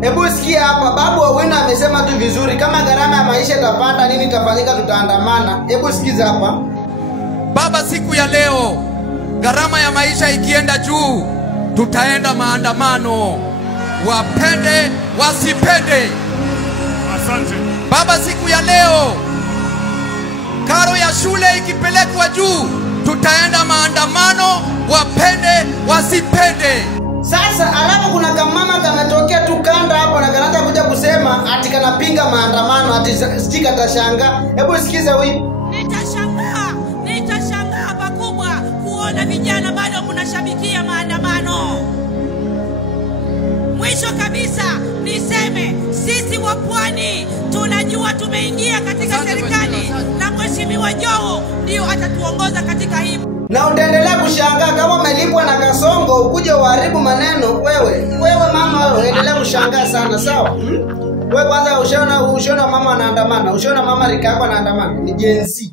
Hebu sikia hapa, Babu Owino amesema tu vizuri, kama gharama ya maisha itapanda nini itafanyika, tutaandamana. Hebu sikiza hapa. Baba, siku ya leo gharama ya maisha ikienda juu, tutaenda maandamano, wapende wasipende. Asante. Baba, siku ya leo karo ya shule ikipelekwa juu, tutaenda maandamano, wapende wasipende. Sasa alafu kuna kamama kametokea tu kanda hapo na kanaanza kuja kusema ati kanapinga maandamano, ati sijika tashanga. Hebu sikiza huyu. Nitashangaa pakubwa kuona vijana bado mnashabikia maandamano. Mwisho kabisa niseme sisi wa Pwani tunajua tumeingia katika serikali na Mheshimiwa Joho ndio atatuongoza katika hii. Na utaendelea kushangaa kama umelipwa na Kasongo ukuje uharibu maneno. Wewe mama, wewe endelea kushangaa sana, sawa? Wewe kwanza ushaona mama anaandamana, ushaona mama rika yako anaandamana, ni Gen Z.